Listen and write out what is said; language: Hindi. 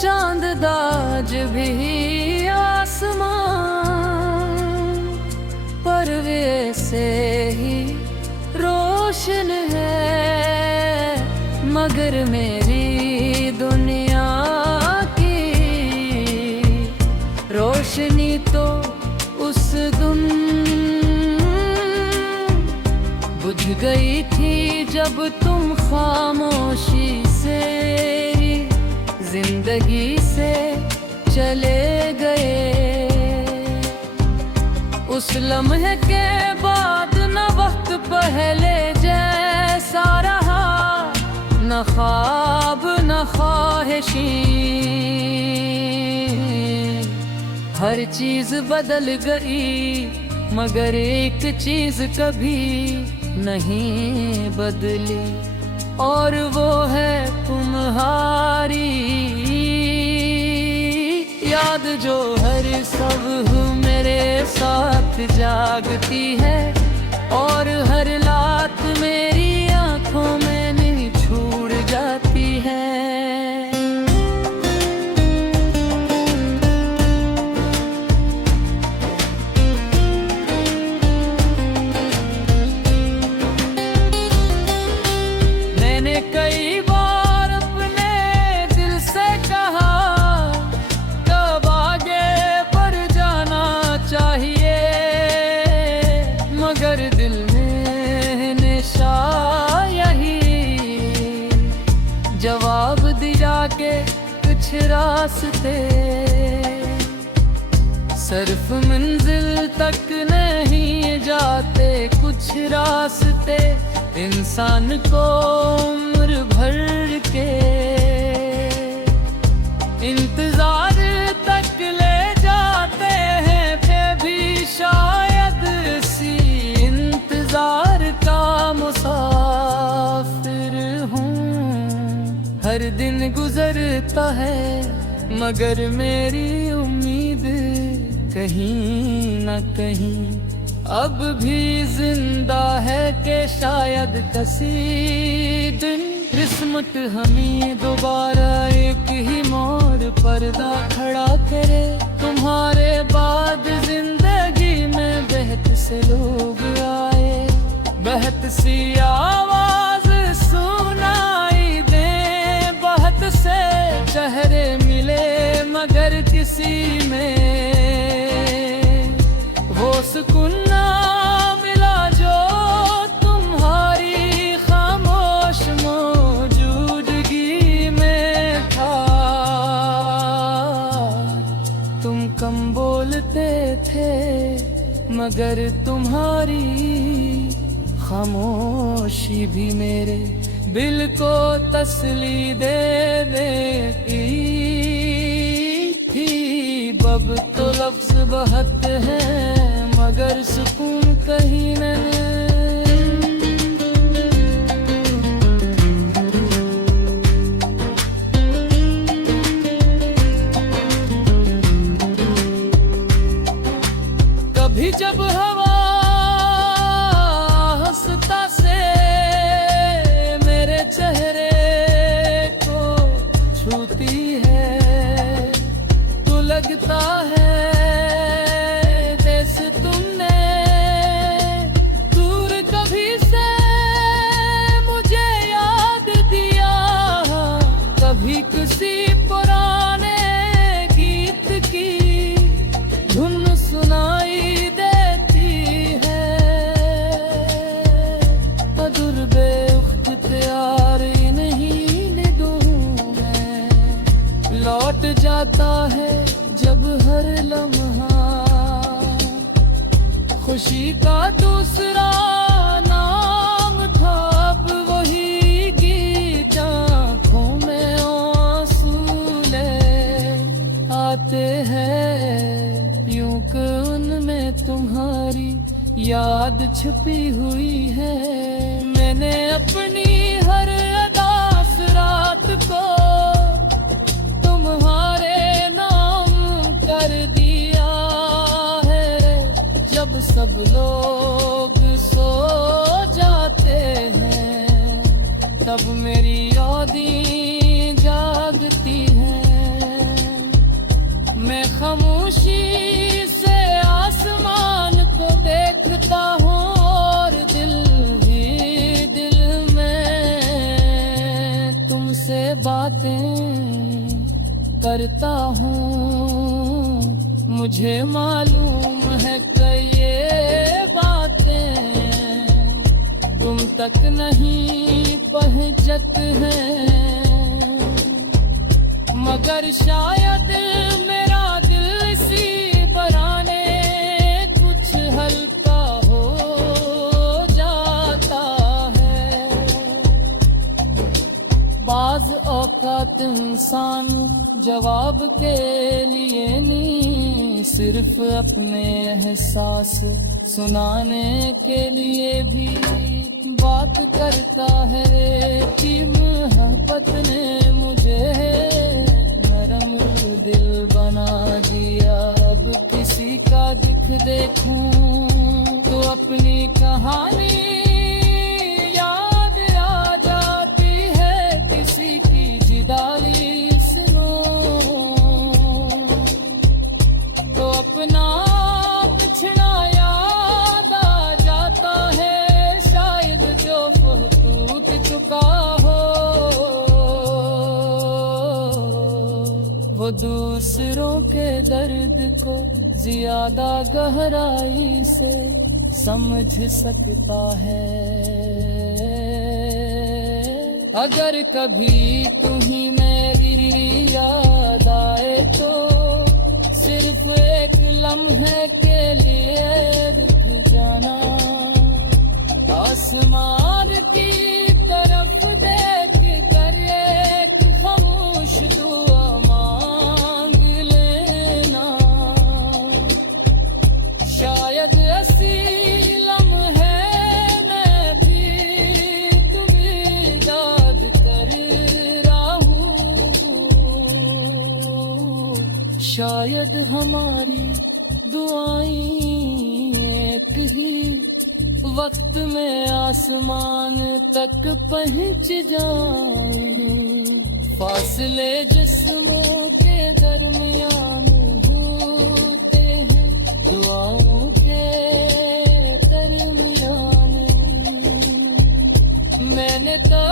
चांद दाज भी आसमान पर वैसे ही रोशन है, मगर मेरी दुनिया की रोशनी तो उस दिन बुझ गई थी जब तुम खामोशी से जिंदगी से चले गए। उस लम्हे के बाद न वक्त पहले जैसा रहा, न ख्वाब न ख्वाहिशें, हर चीज बदल गई मगर एक चीज कभी नहीं बदली, और वो है तुम्हारी याद जो हर सुबह मेरे साथ जागती है, और हर रात मेरी आंखों में निछूड़ जाती है। कई बार अपने दिल से कहा कब आगे बढ़ जाना चाहिए, मगर दिल में निशा यही जवाब दिया के कुछ रास्ते सिर्फ मंजिल तक नहीं जाते, कुछ रास्ते इंसान को उम्र भर के इंतजार तक ले जाते हैं। फिर भी शायद इसी इंतजार का मुसाफिर हूँ, हर दिन गुजरता है मगर मेरी उम्मीद कहीं न कहीं अब भी जिंदा है कि शायद किसी दिन किस्मत हमें दोबारा एक ही मोड़ पर ला खड़ा करे। तुम्हारे बाद जिंदगी में बेहद से लोग आए, बेहद सी आवाज सुनाई दे, बहुत से चेहरे मिले मगर किसी में वो सुकून ना मिला जो तुम्हारी खामोश मौजूदगी में था। तुम कम बोलते थे मगर तुम्हारी खामोशी भी मेरे दिल को तसल्ली दे देती थी। अब तो लफ्ज बहुत हैं मगर सुकून कहीं नहीं। कभी जब हवा हंसता से मेरे चेहरे को छूती है तो लगता है जैसे तुमने दूर कभी से मुझे याद दिया। कभी किसी पुराने गीत की धुन सुनाई देती है। अदुर बेख्तियार नहीं निगहूं में लौट जाता है जब हर लम्हा खुशी का दूसरा नाम था। अब वही गीत आँखों में आंसू ले आते हैं, यूं कि उनमें तुम्हारी याद छुपी हुई है। मैंने अपनी हर अदास रात को तुम्हारे नाम कर दिया है। जब सब लोग सो जाते हैं तब मेरी यादें जागती हैं। खामोशी से आसमान को देखता हूँ और दिल ही दिल में तुमसे बातें करता हूँ। मुझे मालूम है कि ये बातें तुम तक नहीं पहुँचत हैं, मगर शायद मेरा दिल इसी बहाने कुछ हल्का हो जाता है। बाज औकात इंसान जवाब के लिए नहीं, सिर्फ अपने एहसास सुनाने के लिए भी बात करता है रे। कि मोहब्बत ने मुझे नरम दिल बना दिया, अब किसी का दिख देखूं तो अपनी कहानी याद आ जाती है, किसी की जिदारी सुनो तो अपना पिछड़ा याद आ जाता है, शायद जो टूट चुका हो वो दूसरों के दर्द को ज्यादा गहराई से समझ सकता है। अगर कभी तुम्हीं मेरी याद आए तो सिर्फ एक लम्हे के लिए रुक जाना, आसमान की तरफ देख कर एक खामोश दुआ मांग लेना। शायद ऐसी लम्हे में भी तुम्हें याद कर रहा हूँ, शायद हमारी दुआएं एक ही वक्त में आसमान तक पहुँच जाए। फासले जिस्मों के दरमियान होते हैं, दुआओं के दरमियान। मैंने तो